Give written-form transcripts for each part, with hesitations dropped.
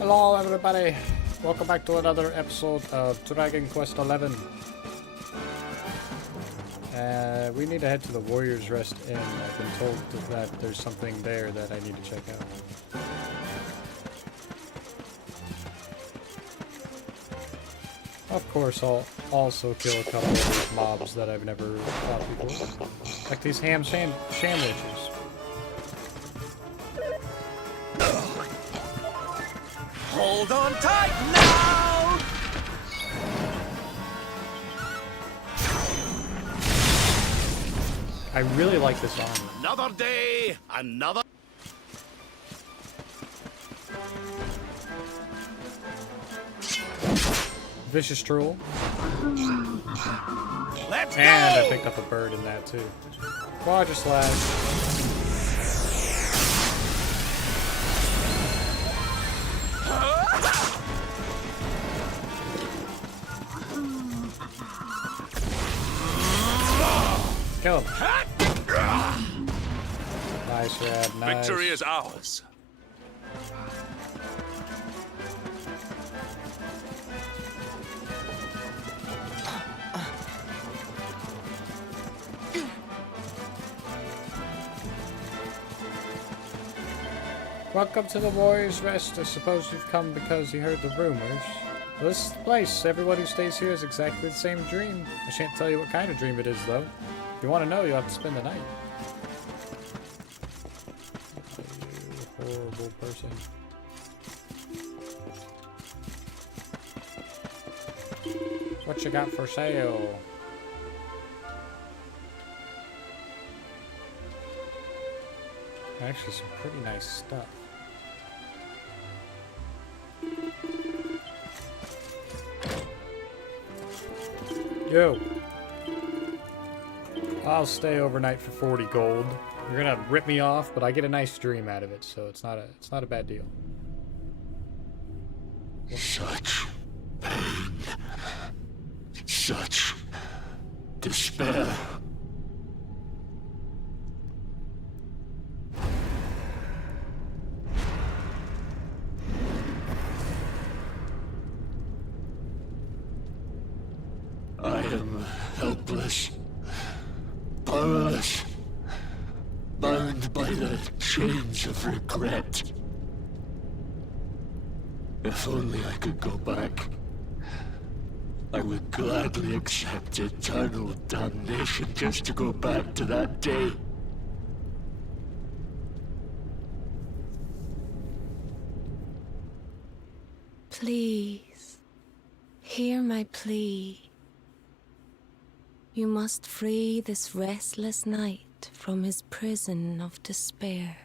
Hello everybody, welcome back to another episode of Dragon Quest XI. We need to head to the Warrior's Rest Inn. I've been told that there's something there that I need to check out. Of course, I'll also kill a couple of these mobs that I've never fought before. Like these ham sandwiches. Hold on tight now! I really like this armor. Another day, another... Vicious Troll. Let's And go! I picked up a bird in that too. Quadra Slash. Kill him. Nice, Rad. Nice. Victory is ours. Welcome to the Warrior's Rest. I suppose you've come because you heard the rumors. Well, this is the place. Everyone who stays here has exactly the same dream. I shan't tell you what kind of dream it is, though. If you want to know, you'll have to spend the night. You horrible person. What you got for sale? Actually, some pretty nice stuff. Yo. I'll stay overnight for 40 gold. You're gonna rip me off, but I get a nice dream out of it, so it's not a bad deal. Such pain. Such despair. I am helpless, powerless, bound by the chains of regret. If only I could go back, I would gladly accept eternal damnation just to go back to that day. Please, hear my plea. You must free this restless knight from his prison of despair.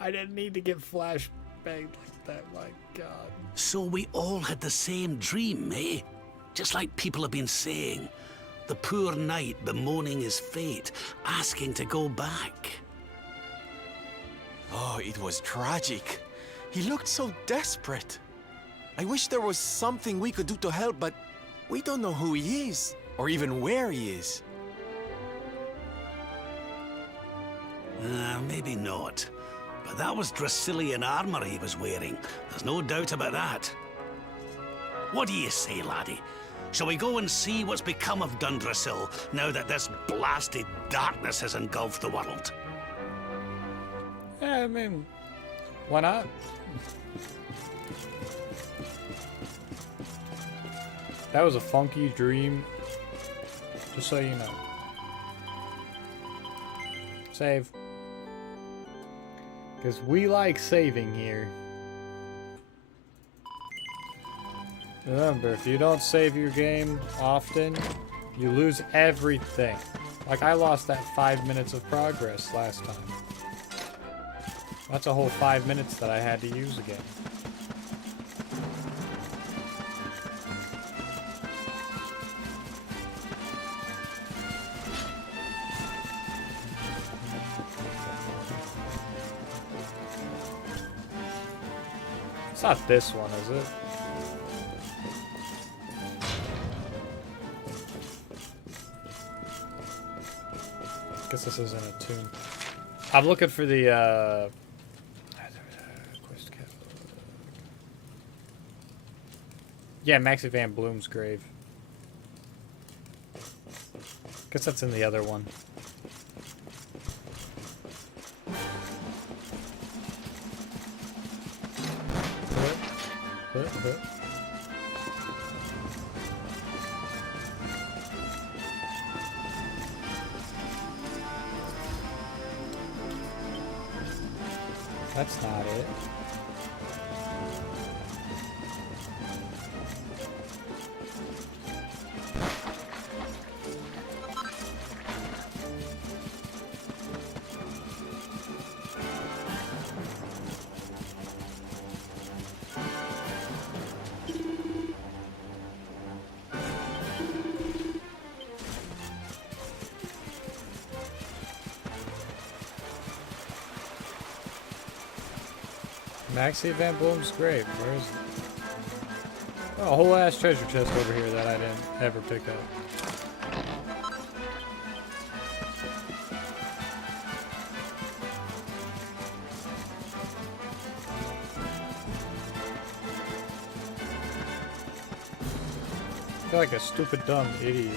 I didn't need to get flashbanged like that, my god. So we all had the same dream, eh? Just like people have been saying. The poor knight bemoaning his fate, asking to go back. Oh, it was tragic. He looked so desperate. I wish there was something we could do to help, but we don't know who he is, or even where he is. Maybe not. But that was Dracilian armor he was wearing. There's no doubt about that. What do you say, laddie? Shall we go and see what's become of Dundrasil, now that this blasted darkness has engulfed the world? Yeah, I mean, why not? That was a funky dream, just so you know. Save. Because we like saving here. Remember, if you don't save your game often, you lose everything. Like, I lost that 5 minutes of progress last time. That's a whole 5 minutes that I had to use again. It's not this one, is it? Guess this isn't a tomb. I'm looking for the, quest catalog. Yeah, Maxie Van Bloom's grave. Guess that's in the other one. That's not it. Maxie Van Bloom's grave. Where is it? Oh, a whole ass treasure chest over here that I didn't ever pick up. I feel like a stupid, dumb idiot.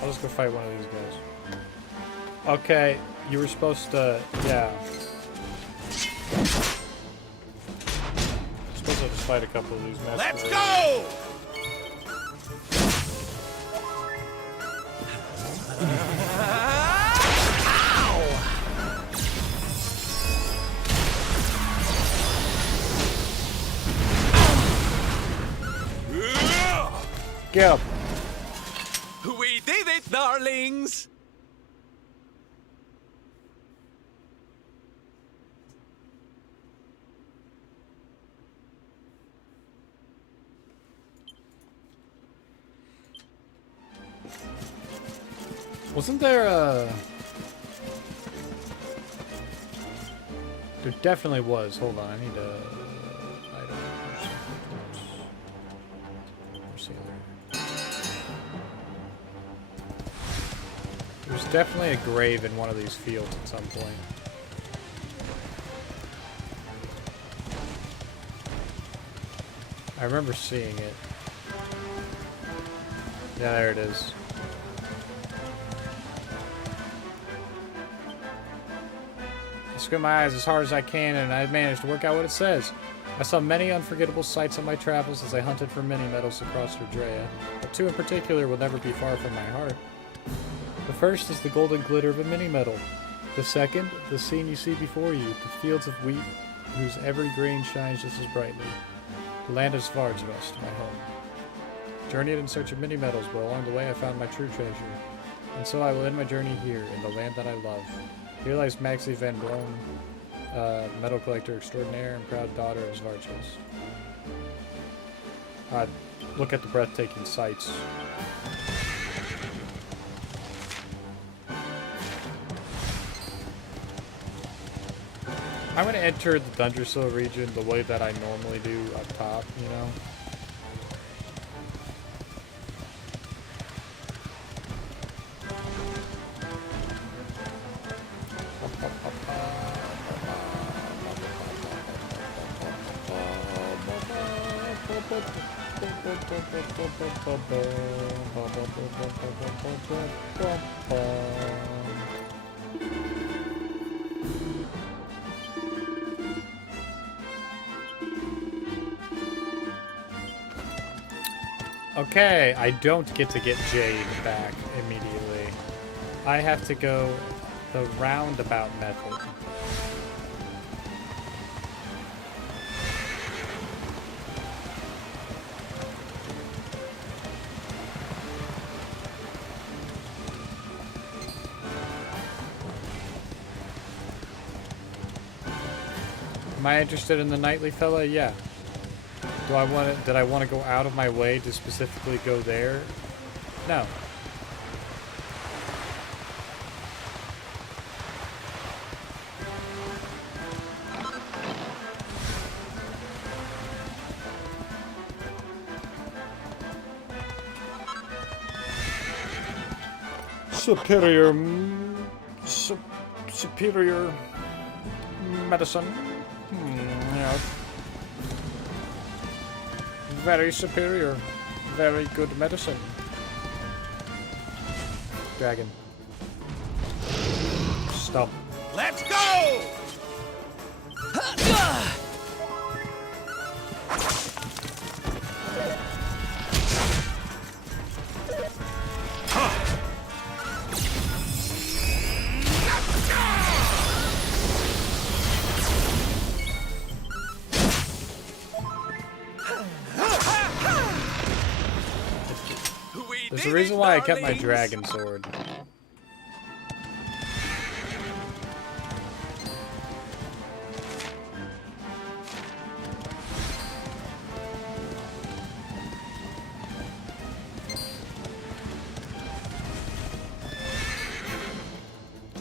I'll just go fight one of these guys. Okay, you were supposed to, yeah. Supposed to just fight a couple of these masquerades. Let's go! Get up. We did it, darlings! Wasn't there a... There definitely was. Hold on, I need a... item. Where's the other? There's definitely a grave in one of these fields at some point. I remember seeing it. Yeah, there it is. I squint my eyes as hard as I can, and I managed to work out what it says. I saw many unforgettable sights on my travels as I hunted for mini-metals across Rodrea, but two in particular will never be far from my heart. The first is the golden glitter of a mini-metal. The second, the scene you see before you, the fields of wheat whose every grain shines just as brightly. The land of Svardsrust, my home. Journeyed in search of mini-metals, but along the way I found my true treasure. And so I will end my journey here, in the land that I love. Here lies Maxie Van Bloom, metal collector extraordinaire and proud daughter of Svardsrust. Look at the breathtaking sights. I'm going to enter the Dundrasil region the way that I normally do up top, you know? Okay, I don't get to get Jade back immediately. I have to go the roundabout method. Am I interested in the knightly fella? Yeah. Do I want to? Did I want to go out of my way to specifically go there? No. superior, superior medicine. Yeah. Very superior, very good medicine. Dragon. Stump. Let's go! There's a reason why I kept my dragon sword.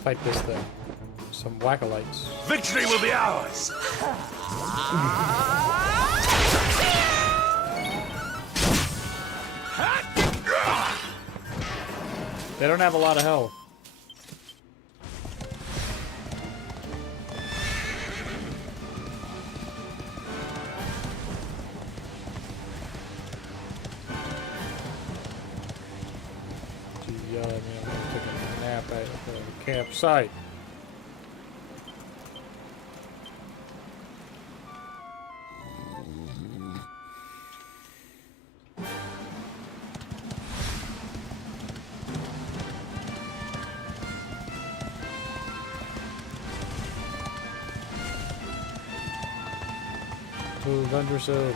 Fight this thing. Some whack-a-lights. Victory will be ours! They don't have a lot of health. She's yelling at me. I'm taking a nap at the campsite. To Dundrasil.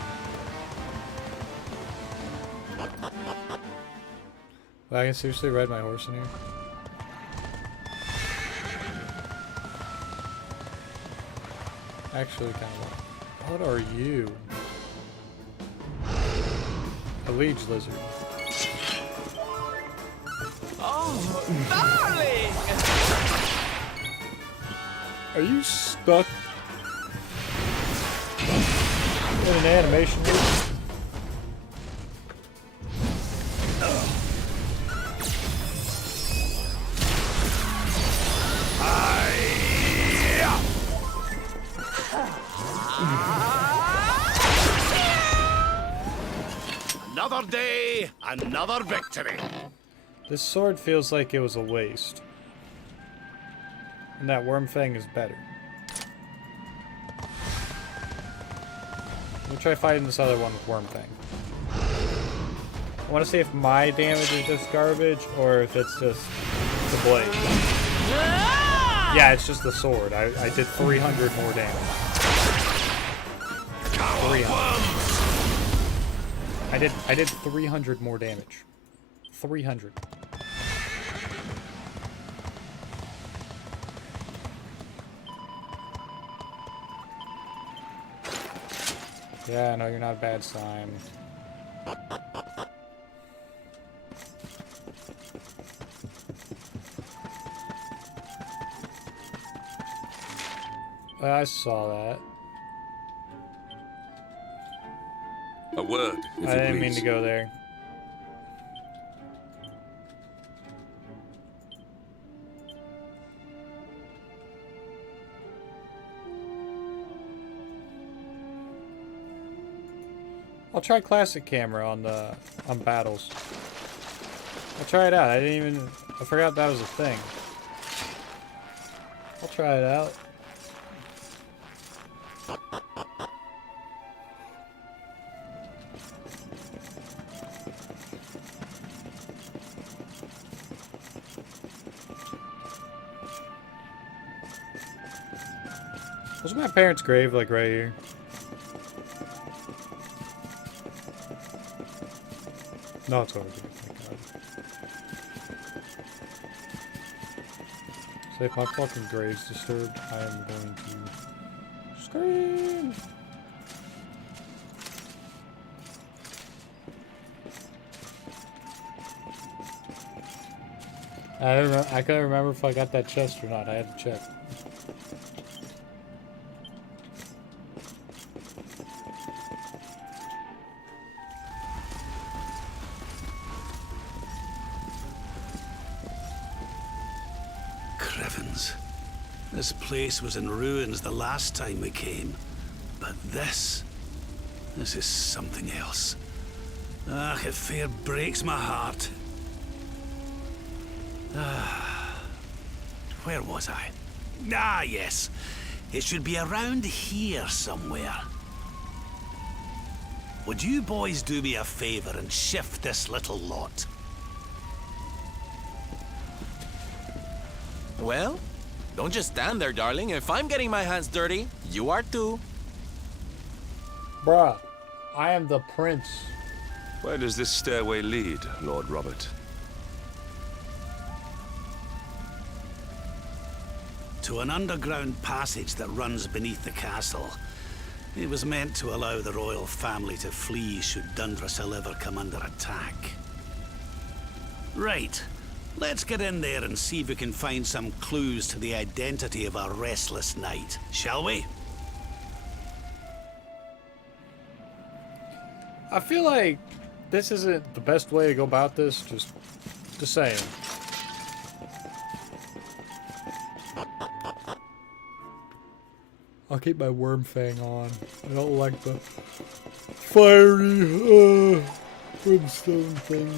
Well, I can seriously ride my horse in here. Actually, kind of. What are you? A liege lizard. Oh, darling! Are you stuck in an animation loop? Another day, another victory. This sword feels like it was a waste. And that worm thing is better. We'll try fighting this other one with worm thing. I want to see if my damage is just garbage or if it's just the blade. Yeah, it's just the sword. I did 300 more damage. 300. I did 300 more damage. 300. Yeah, no, you're not a bad slime. I saw that. A word, if I you didn't mean please. to go there. I'll try classic camera on battles. I'll try it out. I forgot that was a thing. I'll try it out. Was my parents' grave like right here? No, it's over here. Thank God. So if my fucking grave's disturbed, I am going to scream. I couldn't remember if I got that chest or not. I had to check. heavens. This place was in ruins the last time we came. But this is something else. Ah, it fair breaks my heart. Where was I? Ah, yes. It should be around here somewhere. Would you boys do me a favor and shift this little lot? Well, don't just stand there, darling. If I'm getting my hands dirty, you are too. Bruh, I am the prince. Where does this stairway lead, Lord Robert? To an underground passage that runs beneath the castle. It was meant to allow the royal family to flee should Dundrasil ever come under attack. Right. Let's get in there and see if we can find some clues to the identity of our restless knight, shall we? I feel like this isn't the best way to go about this, just saying. I'll keep my worm fang on. I don't like the fiery brimstone thing.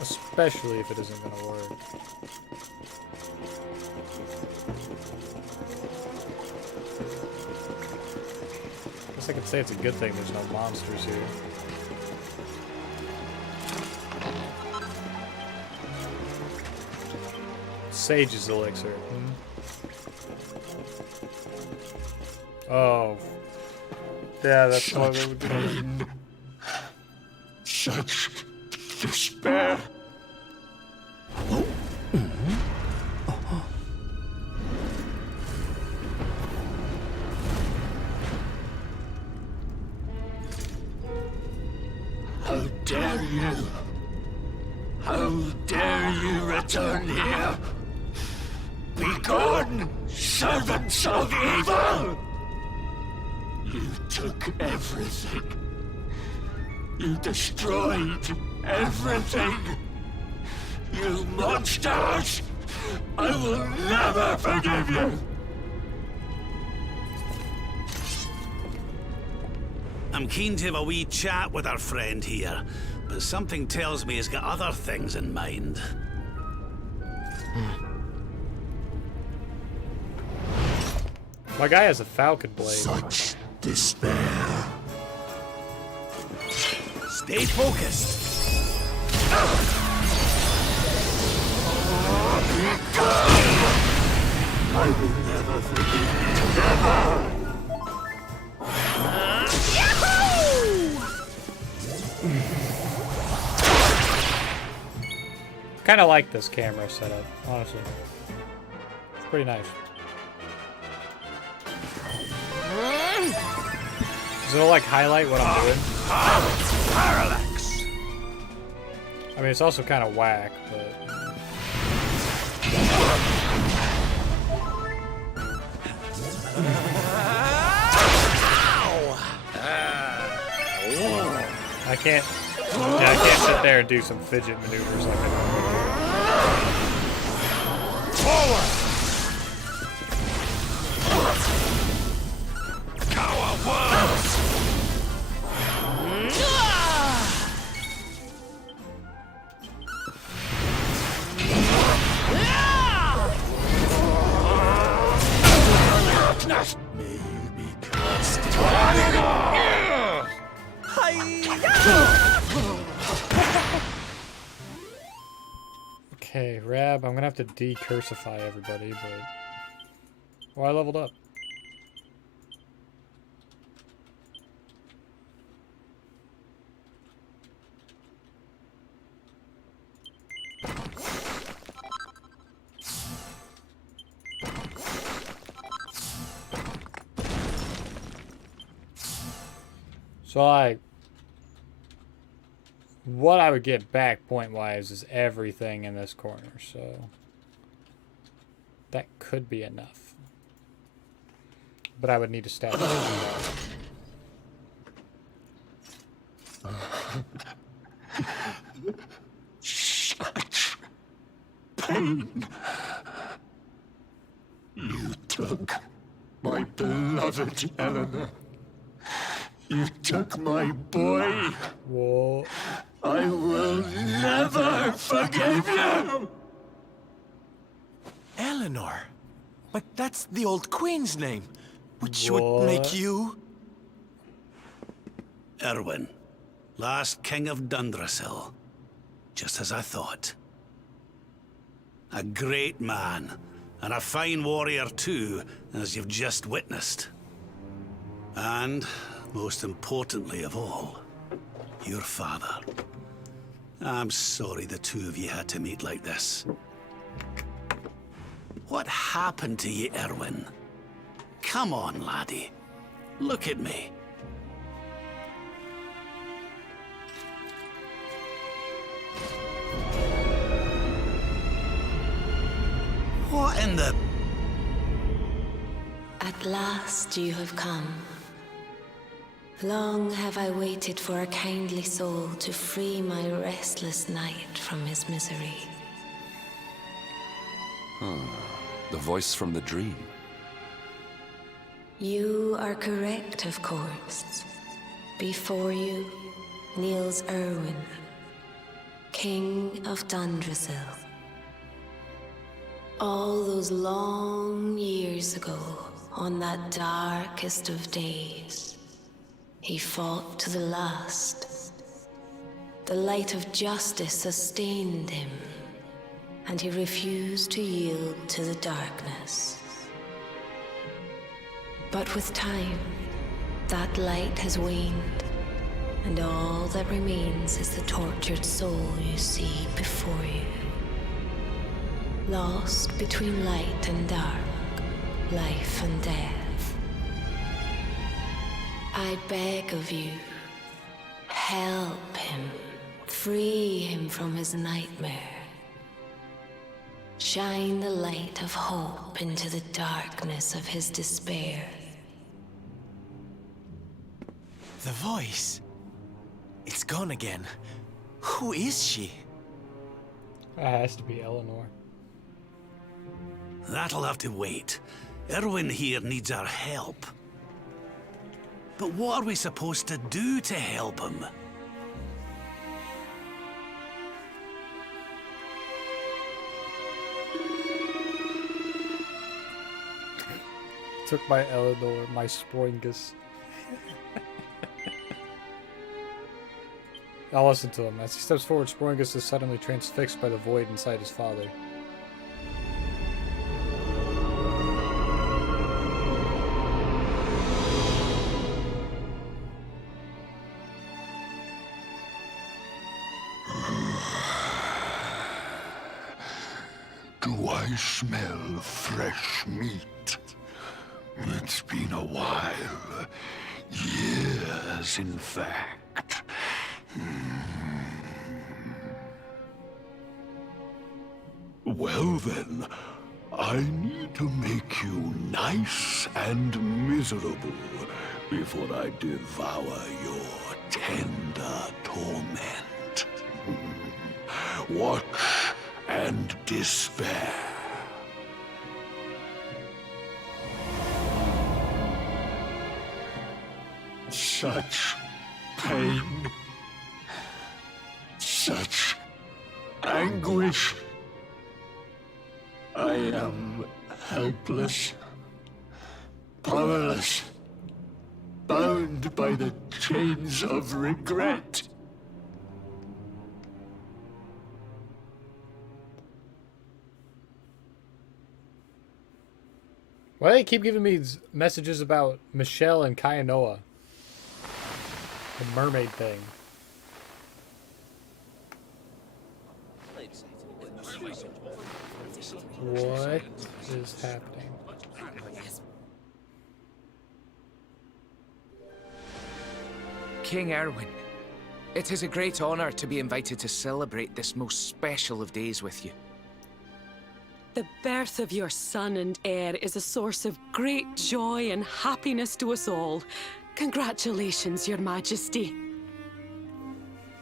Especially if it isn't gonna work. Guess I could say it's a good thing there's no monsters here. Sage's elixir. Oh. Yeah, that's why they were gonna... Such despair. How dare you? How dare you return here? Begone, servants of evil! You took everything. You destroyed everything. You monsters! I will never forgive you! I'm keen to have a wee chat with our friend here, but something tells me he's got other things in mind. My guy has a falcon blade. Such despair. Stay focused. I will never forgive you. Never! Kind of like this camera setup, honestly. It's pretty nice. Does it like highlight what I'm doing? Parallax. I mean, it's also kind of whack, but... I can't sit there and do some fidget maneuvers like I normally do. Forward. Cower worms. May you be cast. Okay, Rab, I'm gonna have to decursify everybody, but... Well, I leveled up. So, like, what I would get back point-wise is everything in this corner, so that could be enough. But I would need to stash it. pain. You took my beloved Eleanor. You took my boy. Whoa. I will never forgive you! Eleanor? But that's the old queen's name, which What? would make you... Irwin, last king of Dundrasil. Just as I thought. A great man, and a fine warrior too, as you've just witnessed. And, most importantly of all, your father. I'm sorry the two of you had to meet like this. What happened to you, Irwin? Come on, laddie. Look at me. What in the... At last you have come. Long have I waited for a kindly soul to free my restless knight from his misery. The voice from the dream. You are correct, of course. Before you kneels Irwin, King of Dundrasil. All those long years ago, on that darkest of days, he fought to the last. The light of justice sustained him, and he refused to yield to the darkness. But with time, that light has waned, and all that remains is the tortured soul you see before you. Lost between light and dark, life and death. I beg of you, help him, free him from his nightmare. Shine the light of hope into the darkness of his despair. The voice. It's gone again. Who is she? That has to be Eleanor. That'll have to wait. Irwin here needs our help. But what are we supposed to do to help him? Took by Eleanor, my Springus. I'll listen to him. As he steps forward, Springus is suddenly transfixed by the void inside his father. Do I smell fresh meat? It's been a while. Years, in fact. Well then, I need to make you nice and miserable before I devour your tender torment. Watch and despair. Such pain. Such anguish. I am helpless, powerless, bound by the chains of regret. Why do they keep giving me these messages about Michelle and Kainoa? The mermaid thing. What is happening? King Irwin, it is a great honor to be invited to celebrate this most special of days with you. The birth of your son and heir is a source of great joy and happiness to us all. Congratulations, Your Majesty.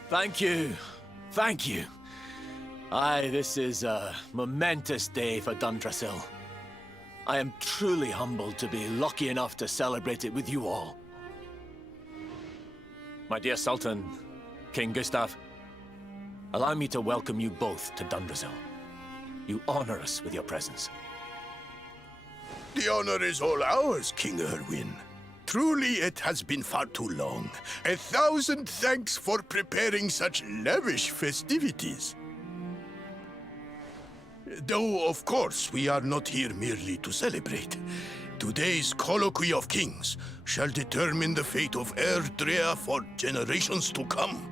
Thank you. Thank you. Aye, this is a momentous day for Dundrasil. I am truly humbled to be lucky enough to celebrate it with you all. My dear Sultan, King Gustav, allow me to welcome you both to Dundrasil. You honor us with your presence. The honor is all ours, King Irwin. Truly, it has been far too long. 1,000 thanks for preparing such lavish festivities. Though, of course, we are not here merely to celebrate. Today's colloquy of kings shall determine the fate of Erdrea for generations to come.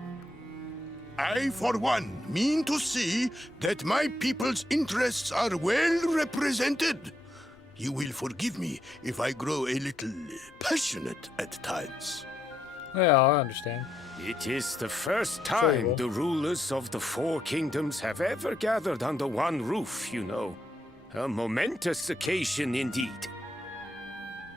I, for one, mean to see that my people's interests are well represented. You will forgive me if I grow a little passionate at times. Yeah, I understand. It is the first Sure you time will. the rulers of the four kingdoms have ever gathered under one roof, you know. A momentous occasion indeed.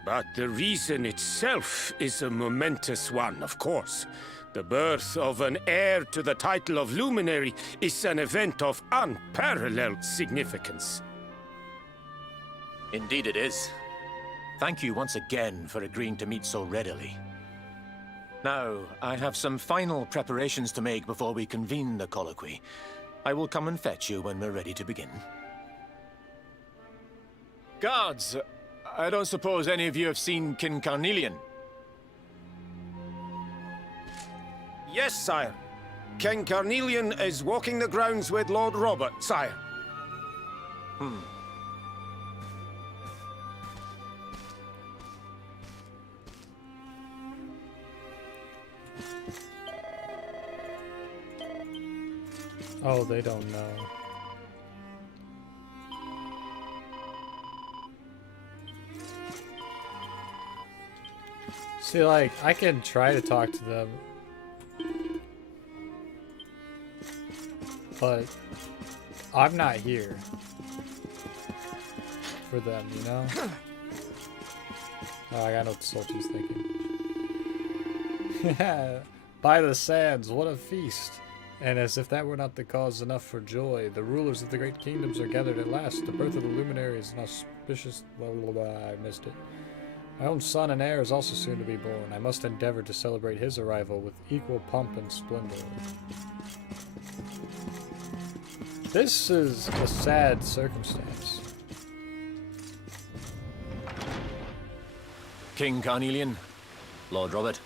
But the reason itself is a momentous one, of course. The birth of an heir to the title of luminary is an event of unparalleled significance. Indeed it is. Thank you once again for agreeing to meet so readily. Now, I have some final preparations to make before we convene the colloquy. I will come and fetch you when we're ready to begin. Guards, I don't suppose any of you have seen King Carnelian? Yes, sire. King Carnelian is walking the grounds with Lord Robert, sire. Oh, they don't know. See, like, I can try to talk to them, but I'm not here for them, you know? Oh, I got what the soldier's thinking. By the sands, what a feast! And as if that were not the cause enough for joy, the rulers of the great kingdoms are gathered at last. The birth of the luminary is an auspicious... Blah, blah, blah, I missed it. My own son and heir is also soon to be born. I must endeavor to celebrate his arrival with equal pomp and splendor. This is a sad circumstance. King Carnelian, Lord Robert,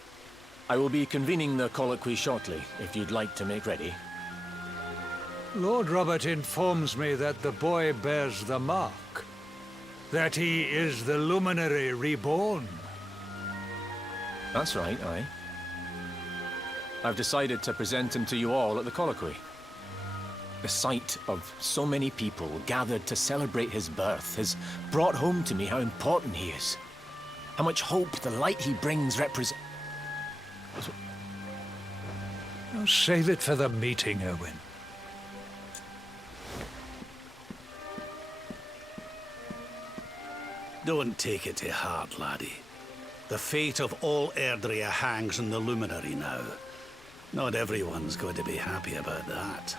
I will be convening the colloquy shortly, if you'd like to make ready. Lord Robert informs me that the boy bears the mark. That he is the luminary reborn. That's right, aye. I've decided to present him to you all at the colloquy. The sight of so many people gathered to celebrate his birth has brought home to me how important he is. How much hope the light he brings represents. Now save it for the meeting, Irwin. Don't take it to heart, laddie. The fate of all Erdrea hangs on the luminary now. Not everyone's going to be happy about that.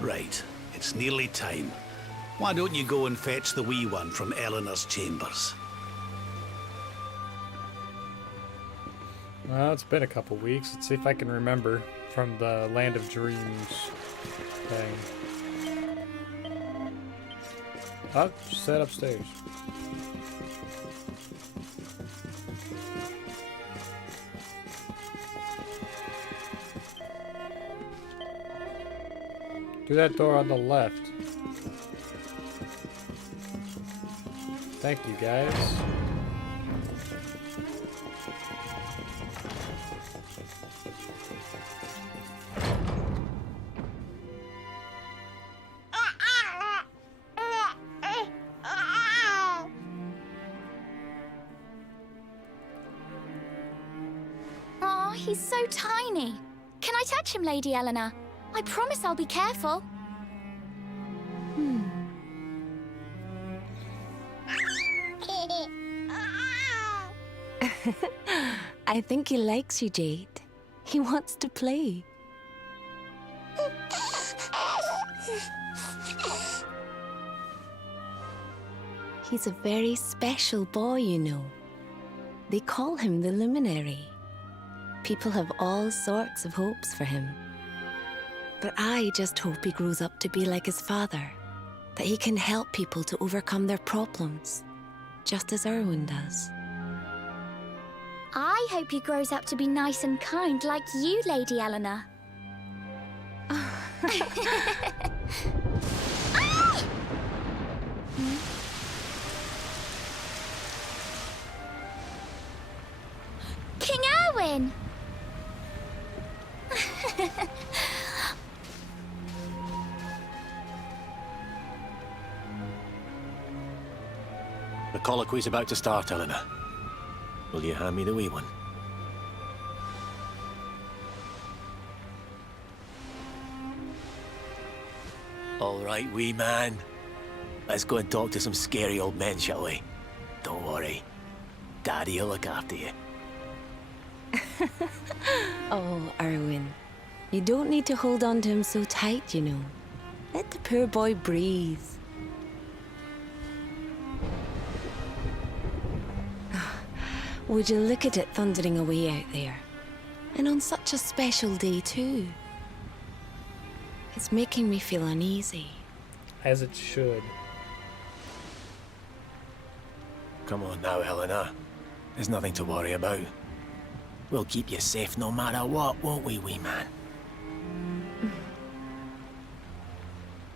Right, it's nearly time. Why don't you go and fetch the wee one from Eleanor's chambers? Well, it's been a couple weeks. Let's see if I can remember from the Land of Dreams thing. Oh, just head upstairs. Do that door on the left. Thank you, guys. Aw, he's so tiny. Can I touch him, Lady Eleanor? I promise I'll be careful. I think he likes you, Jade. He wants to play. He's a very special boy, you know. They call him the Luminary. People have all sorts of hopes for him. But I just hope he grows up to be like his father, that he can help people to overcome their problems, just as Irwin does. I hope he grows up to be nice and kind like you, Lady Eleanor. King Irwin! The colloquy's about to start, Eleanor. Will you hand me the wee one? All right, wee man. Let's go and talk to some scary old men, shall we? Don't worry. Daddy'll look after you. Oh, Irwin. You don't need to hold on to him so tight, you know. Let the poor boy breathe. Would you look at it thundering away out there? And on such a special day, too. It's making me feel uneasy. As it should. Come on now, Eleanor. There's nothing to worry about. We'll keep you safe no matter what, won't we, wee man?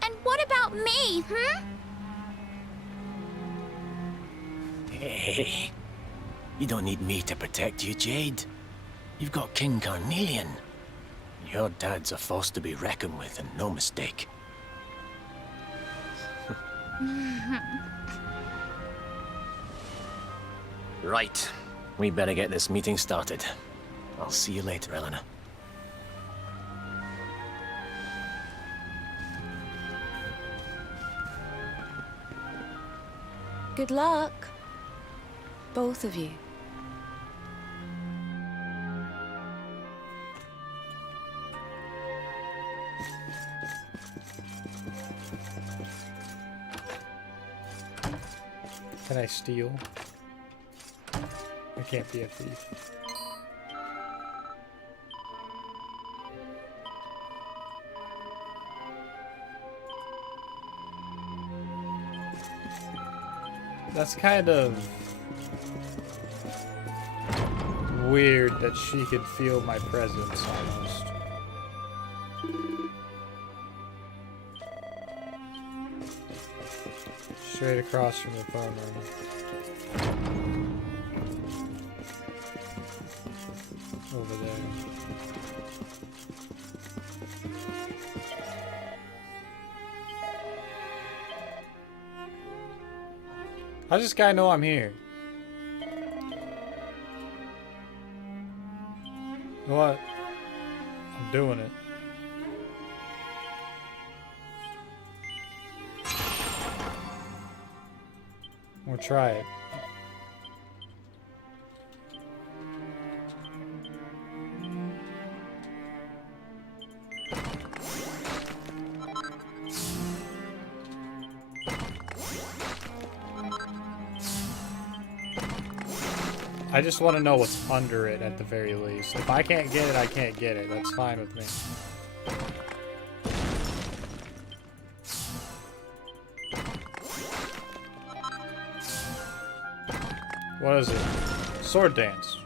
And what about me, Hey, you don't need me to protect you, Jade. You've got King Carnelian. Your dad's a force to be reckoned with, and no mistake. Right. We better get this meeting started. I'll see you later, Eleanor. Good luck. Both of you. Can I steal? I can't be a thief. That's kind of weird that she could feel my presence almost. Straight across from the phone room. Over there. How does this guy know I'm here? You know what? I'm doing it. We'll try it. I just want to know what's under it at the very least. If I can't get it, I can't get it. That's fine with me. What is it? Sword dance.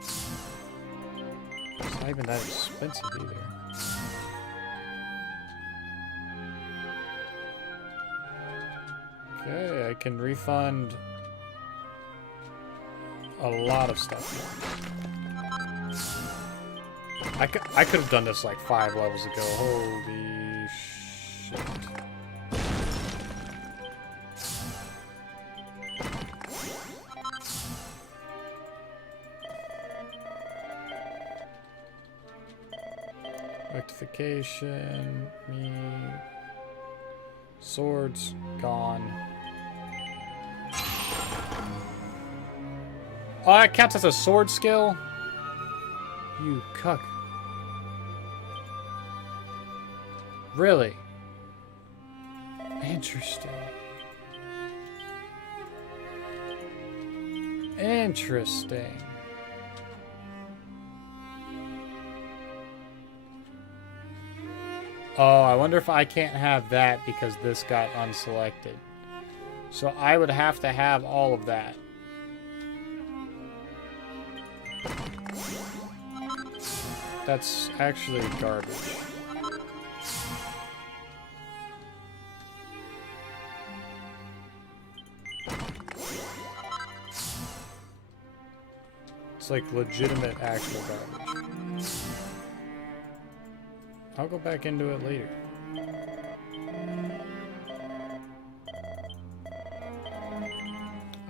It's not even that expensive either. Okay, I can refund a lot of stuff. I could have done this like 5 levels ago. Holy shit. Rectification, me, swords, gone. Oh, that counts as a sword skill? You cuck. Really? Interesting. Interesting. Oh, I wonder if I can't have that because this got unselected. So I would have to have all of that. That's actually garbage. It's like legitimate actual garbage. I'll go back into it later.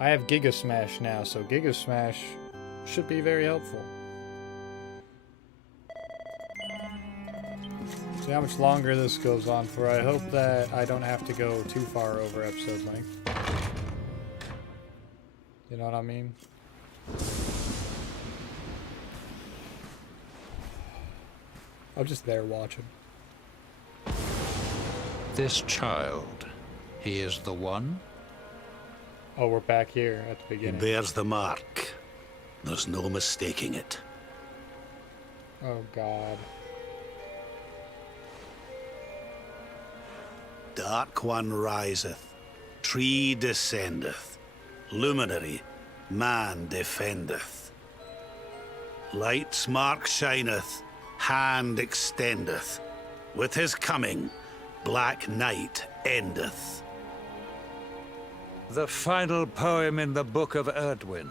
I have Giga Smash now, so Giga Smash should be very helpful. See how much longer this goes on for. I hope that I don't have to go too far over episode length. You know what I mean? I'm just there watching. This child, he is the one? Oh, we're back here at the He beginning. bears the mark. There's no mistaking it. Oh, God. Dark One riseth, tree descendeth, luminary, man defendeth. Light's mark shineth, hand extendeth. With his coming, black night endeth. The final poem in the Book of Irwin.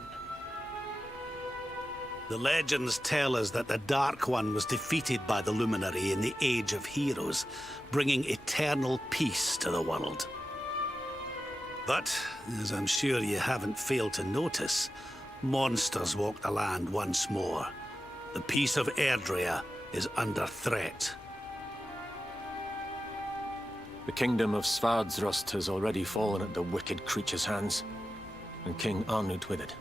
The legends tell us that the Dark One was defeated by the Luminary in the Age of Heroes, bringing eternal peace to the world. But, as I'm sure you haven't failed to notice, monsters walk the land once more. The peace of Erdrea is under threat. The kingdom of Svardsrust has already fallen at the wicked creature's hands, and King Arnut with it.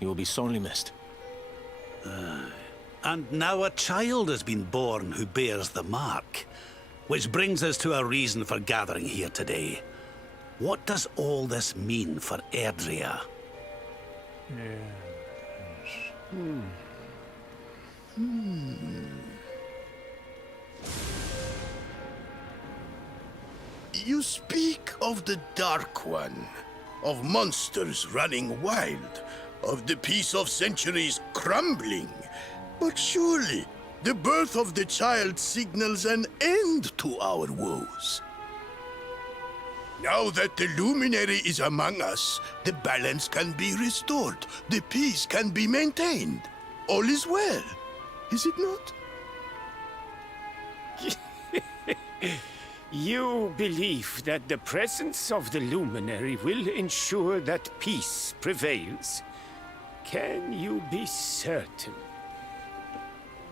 He will be sorely missed. And now a child has been born who bears the mark. Which brings us to a reason for gathering here today. What does all this mean for Erdrea? You speak of the Dark One, of monsters running wild, of the peace of centuries crumbling. But surely, the birth of the child signals an end to our woes. Now that the Luminary is among us, the balance can be restored, the peace can be maintained. All is well, is it not? You believe that the presence of the Luminary will ensure that peace prevails. Can you be certain?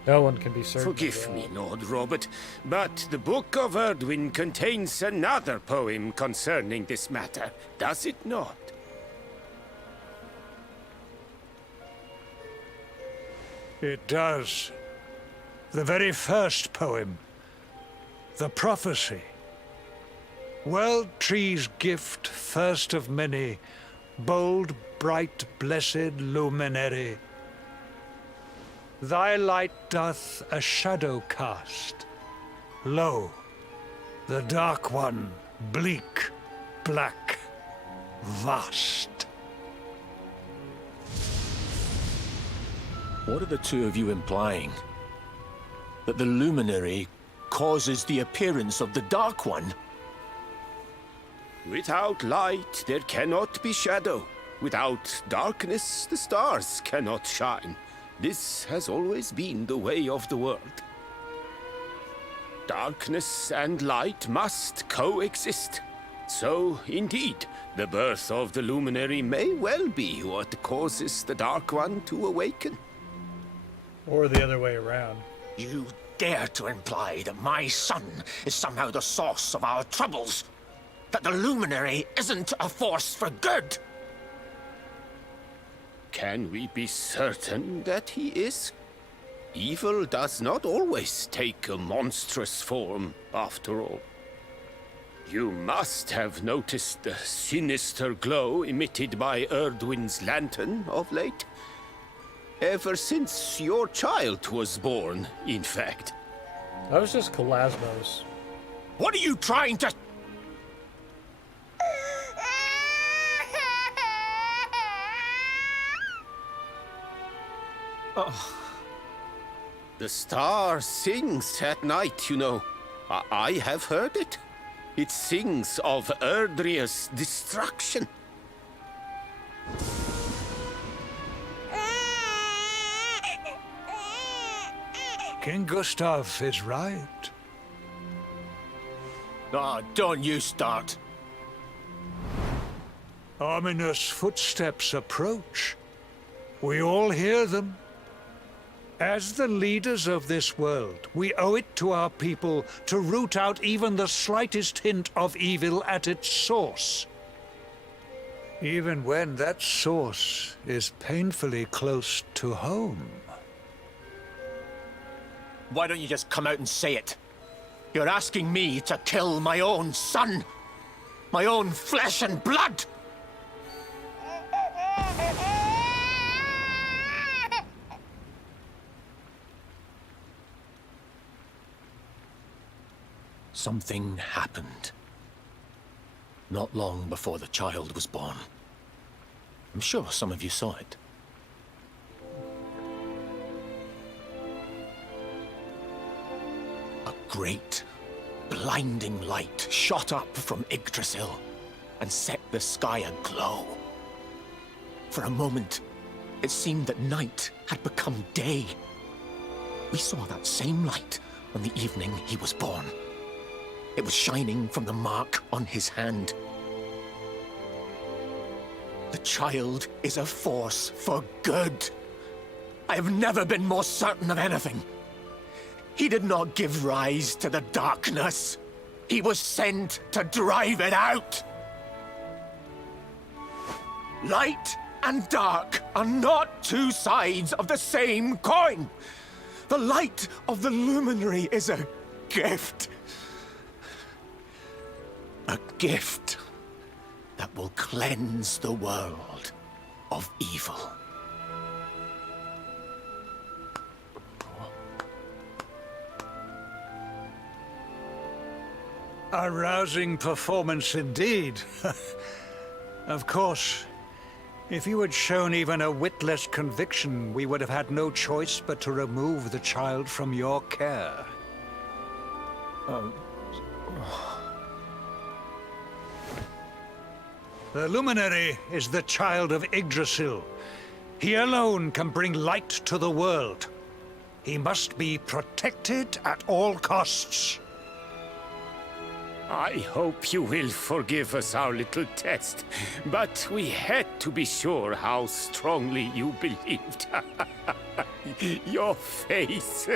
No one can be certain. Forgive me, Lord Robert, but the Book of Irwin contains another poem concerning this matter, does it not? It does. The very first poem. The prophecy. World Tree's gift, first of many, bold, bright, blessed luminary. Thy light doth a shadow cast. Lo, the Dark One, bleak, black, vast. What are the two of you implying? That the Luminary causes the appearance of the Dark One? Without light, there cannot be shadow. Without darkness, the stars cannot shine. This has always been the way of the world. Darkness and light must coexist. So, indeed, the birth of the Luminary may well be what causes the Dark One to awaken. Or the other way around. You dare to imply that my son is somehow the source of our troubles? That the Luminary isn't a force for good? Can we be certain that he is? Evil does not always take a monstrous form, after all. You must have noticed the sinister glow emitted by Irwin's lantern of late. Ever since your child was born, in fact. That was just Kalasmos. What are you trying to... Oh. The star sings at night, you know. I have heard it. It sings of Erdria's destruction. King Gustav is right. Ah, don't you start. Ominous footsteps approach. We all hear them. As the leaders of this world, we owe it to our people to root out even the slightest hint of evil at its source. Even when that source is painfully close to home. Why don't you just come out and say it? You're asking me to kill my own son. My own flesh and blood. Something happened. Not long before the child was born. I'm sure some of you saw it. A great, blinding light shot up from Yggdrasil and set the sky aglow. For a moment, it seemed that night had become day. We saw that same light on the evening he was born. It was shining from the mark on his hand. The child is a force for good. I have never been more certain of anything. He did not give rise to the darkness. He was sent to drive it out. Light and dark are not two sides of the same coin. The light of the luminary is a gift. A gift that will cleanse the world of evil. A rousing performance indeed. Of course, if you had shown even a whit less conviction, we would have had no choice but to remove the child from your care. The Luminary is the child of Yggdrasil. He alone can bring light to the world. He must be protected at all costs. I hope you will forgive us our little test, but we had to be sure how strongly you believed. Your face.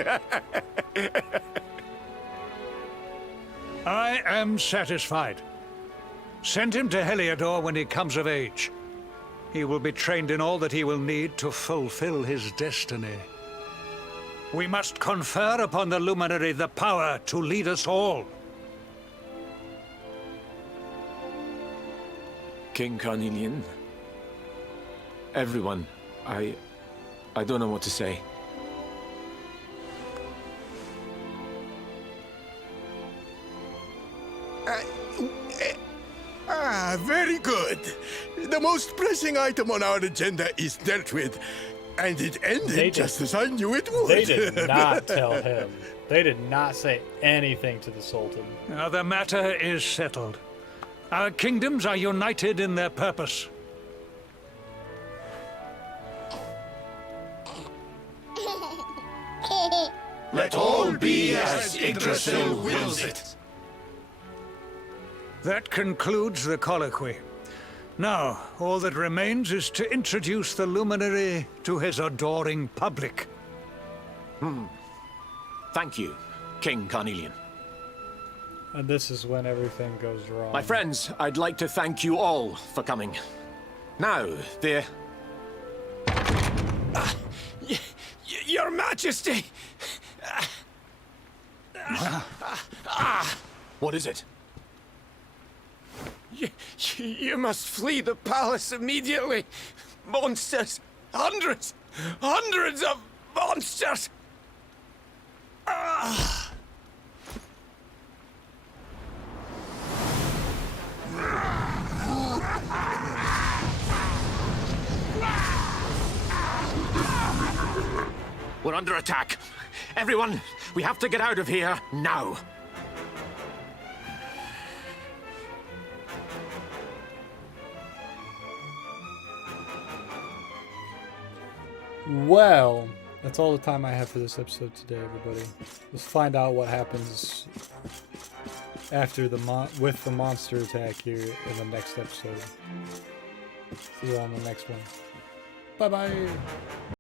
I am satisfied. Send him to Heliodor when he comes of age. He will be trained in all that he will need to fulfill his destiny. We must confer upon the Luminary the power to lead us all. King Carnelian, everyone, I don't know what to say. Very good. The most pressing item on our agenda is dealt with. And it ended just as I knew it would. They did not tell him. They did not say anything to the Sultan. Now the matter is settled. Our kingdoms are united in their purpose. Let all be as Yggdrasil wills it. That concludes the colloquy. Now, all that remains is to introduce the Luminary to his adoring public. Thank you, King Carnelian. And this is when everything goes wrong. My friends, I'd like to thank you all for coming. Now, Your Majesty! Majesty! What is it? You must flee the palace immediately. Monsters! Hundreds! Hundreds of monsters! We're under attack. Everyone, we have to get out of here now. Well, that's all the time I have for this episode today, everybody. Let's find out what happens after with the monster attack here in the next episode. See you on the next one. Bye-bye!